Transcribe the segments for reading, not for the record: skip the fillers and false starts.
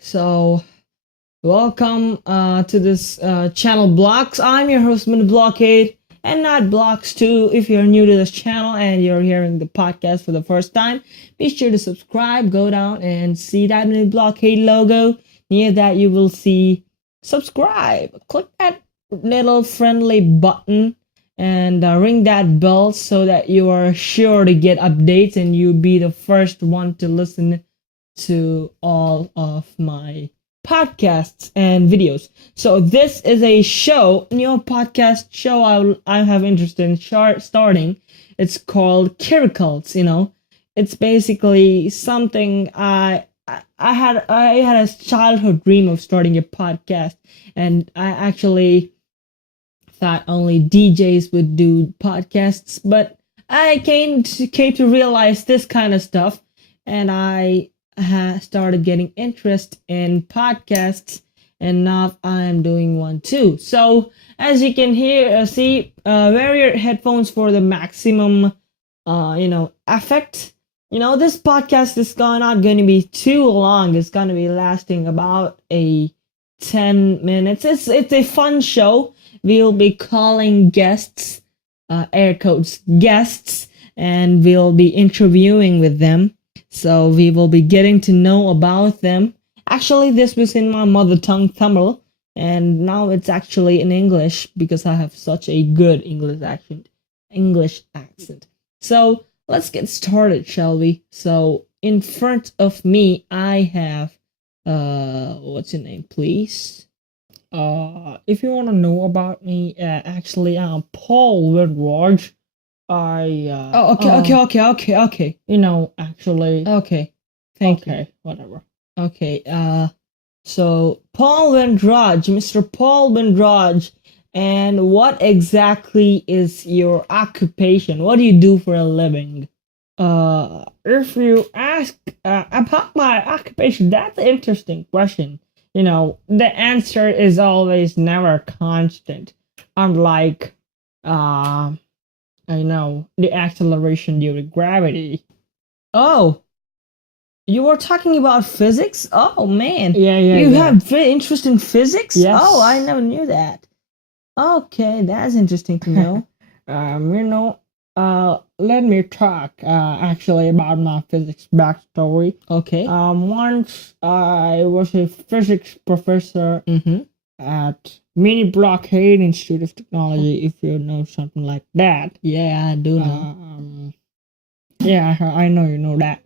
So, welcome to this channel Blocks. I'm your host, MiniBlockade, and not Blocks too. If you're new to this channel and you're hearing the podcast for the first time, be sure to subscribe. Go down and see that MiniBlockade logo. Near that, you will see subscribe. Click that little friendly button and ring that bell so that you are sure to get updates and you'll be the first one to listen to all of my podcasts and videos. So this is a new podcast show I have interest in starting. It's called Kirukkals. It's basically something I had a childhood dream of starting a podcast, and I actually thought only DJs would do podcasts, but I came to realize this kind of stuff, and I started getting interest in podcasts, and now I'm doing one too. So as you can wear your headphones for the maximum effect. This podcast is not going to be too long. It's going to be lasting about 10 minutes. It's a fun show. We'll be calling guests, air quotes, guests, and we'll be interviewing with them. So we will be getting to know about them. Actually, this was in my mother tongue Tamil, and now it's actually in English because I have such a good English accent. So let's get started, shall we? So in front of me, I have what's your name, please? If you want to know about me, actually, I'm Paul Winrauj. Okay. Actually. Okay. Thank you. Whatever. Okay. So Paul Winrauj, Mr. Paul Winrauj, and what exactly is your occupation? What do you do for a living? If you ask about my occupation, that's an interesting question. The answer is always never constant. Unlike the acceleration due to gravity. Oh, you were talking about physics? Oh man. Yeah. You have very interest in physics? Yes. Oh, I never knew that. Okay, that's interesting to know. Let me talk actually about my physics backstory. Okay. Once I was a physics professor at MiniBlockade Institute of Technology, if you know something like that. Yeah, I do know. I know you know that.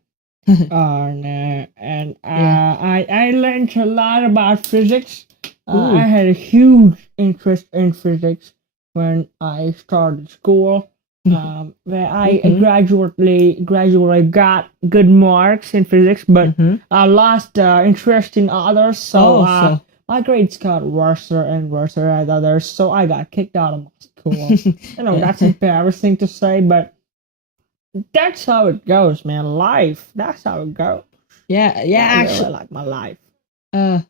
I learned a lot about physics. I had a huge interest in physics when I started school, where I gradually got good marks in physics, but I lost interest in others. So my grades got worse and worse at others. So I got kicked out of my school. That's embarrassing to say, but that's how it goes, man. Life. That's how it goes. Yeah. Actually, really like my life. I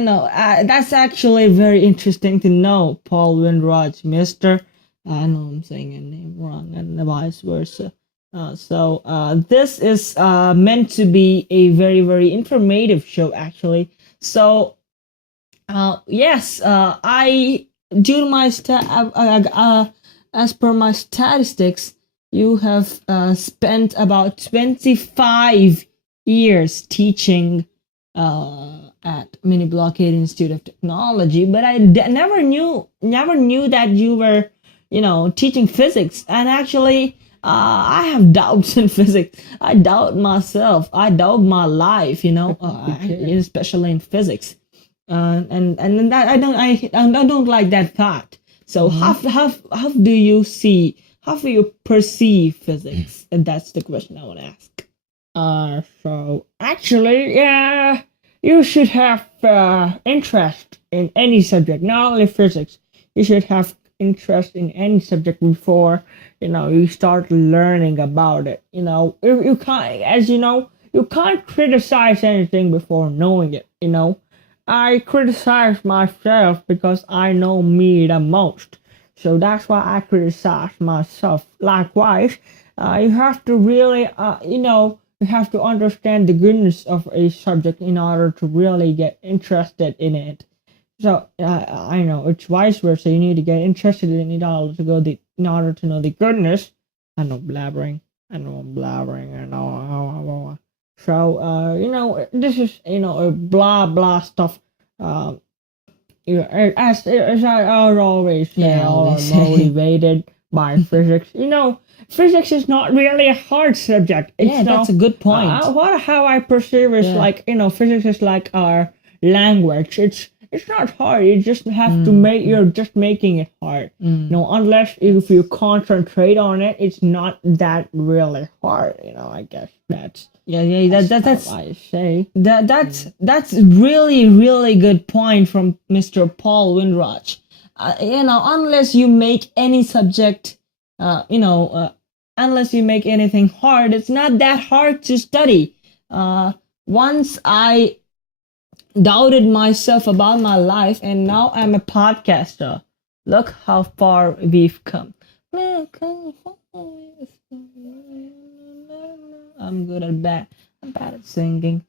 know. That's actually very interesting to know, Paul Winrauj, Mister. I know I'm saying your name wrong, and vice versa. This is meant to be a very, very informative show, actually. So, yes, I due to my as per my statistics, you have spent about 25 years teaching at MiniBlockade Institute of Technology, but I never knew that you were, teaching physics. And actually, I have doubts in physics. I doubt myself. I doubt my life. Especially in physics. And that I don't like that thought. So how do you see? How do you perceive physics? And that's the question I want to ask. So actually, yeah, you should have interest in any subject, not only physics. You should have interest in any subject before, you start learning about it. You can't, as you can't criticize anything before knowing it. I criticize myself because I know me the most. So that's why I criticize myself. Likewise, you have to really, you have to understand the goodness of a subject in order to really get interested in it. So I know it's vice versa. You need to get interested in it all to in order to know the goodness. I know blabbering. I know I'm blabbering. I know. So this is a blah blah stuff. As I always say, all are motivated by physics. Physics is not really a hard subject. That's a good point. How I perceive is physics is like our language. It's not hard. You just have to you're just making it hard. Unless if you concentrate on it, it's not that really hard. I guess that's that's how I say. That's really, really good point from Mr. Paul Winrauj. Unless you make any subject, unless you make anything hard, it's not that hard to study. Once I doubted myself about my life, and now I'm a podcaster. Look how far we've come. I'm good at that. I'm bad at singing.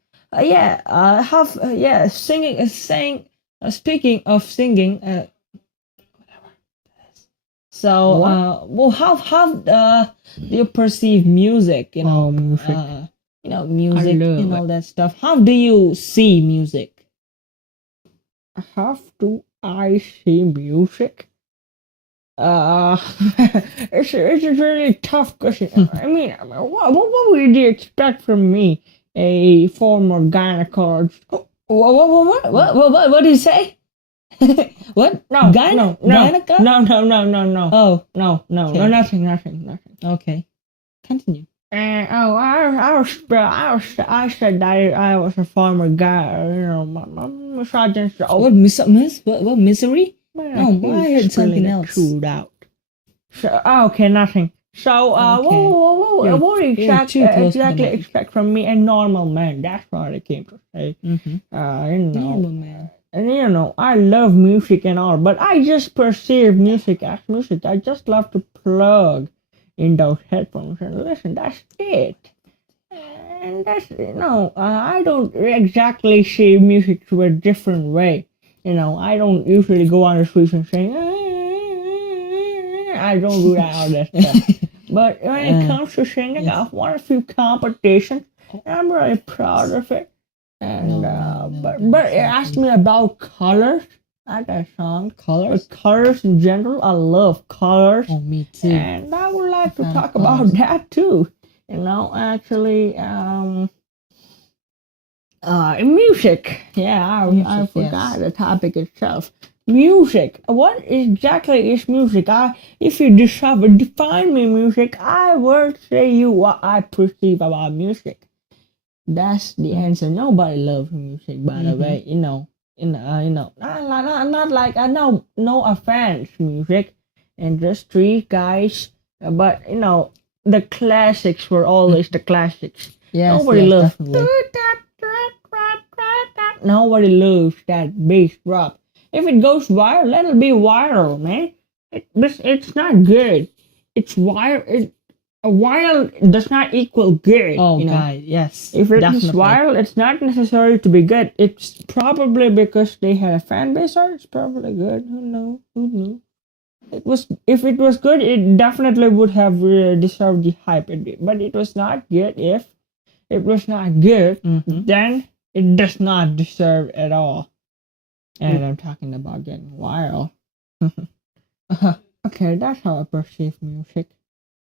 Singing is saying. Speaking of singing, so how do you perceive music? Music. Music and all that stuff. How do you see music? How do I see music? It's a really tough question. I mean, what would you expect from me, a former gynecologist? What do you say? What? No. Gynecologist? No. Oh, no, okay. Nothing. Okay, continue. I said that I was a former guy, misogynist. What misery? No, I heard something else. Chewed out. So, okay, nothing. So, what do you exactly expect from me? A normal man. That's what I came to say. Normal man. And I love music and all, but I just perceive music as music. I just love to plug in those headphones and listen. That's it. And that's I don't exactly see music to a different way. I don't usually go on the streets and sing. I don't do that all that stuff. But when it comes to singing, I've won a few competitions, and I'm really proud of it. And but it asked me about colors. Like that song, colors. But colors in general, I love colors. Oh, me too. And I would like to talk about that too. Actually, music. Yeah, I forgot the topic itself. Music. What exactly is music? If you define me music, I will say what I perceive about music. That's the answer. Nobody loves music, by the way. Not like I know no offense, music industry guys, but the classics were always the classics. Nobody loves. Nobody loves that bass drop. If it goes viral, let it be viral, man. It's not good. It's viral. Viral does not equal good. Oh, God, yes. If it is viral, it's not necessary to be good. It's probably because they had a fan base, or it's probably good. Who knows? If it was good, it definitely would have deserved the hype. But it was not good. If it was not good, then it does not deserve at all. And I'm talking about getting viral. Okay, that's how I perceive music.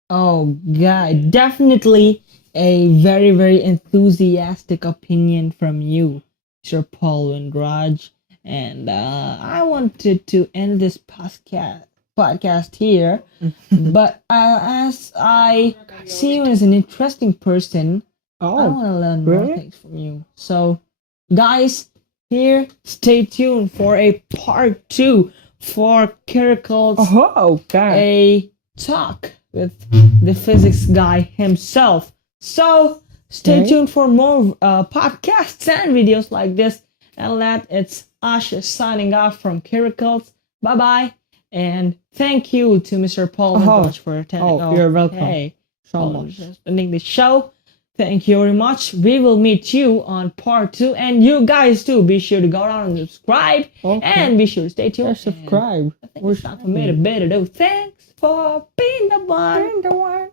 Oh, God, definitely a very, very enthusiastic opinion from you, Sir Paul Winrauj. And I wanted to end this podcast here, but as I see you as an interesting person, I want to learn more things from you. So, guys, here, stay tuned for a part 2 for Kirukkals, a talk with the physics guy himself. So, stay tuned for more podcasts and videos like this. And it's Aashish signing off from Kirukkals. Bye-bye. And thank you to Mr. Paul Winrauj for attending. You're welcome. Hey, so much. Ending the show. Thank you very much. We will meet you on part 2. And you guys too, be sure to go down and subscribe. Okay. And be sure to stay tuned. Yeah, subscribe. I think it's time for me to bid it. Thanks for being the one.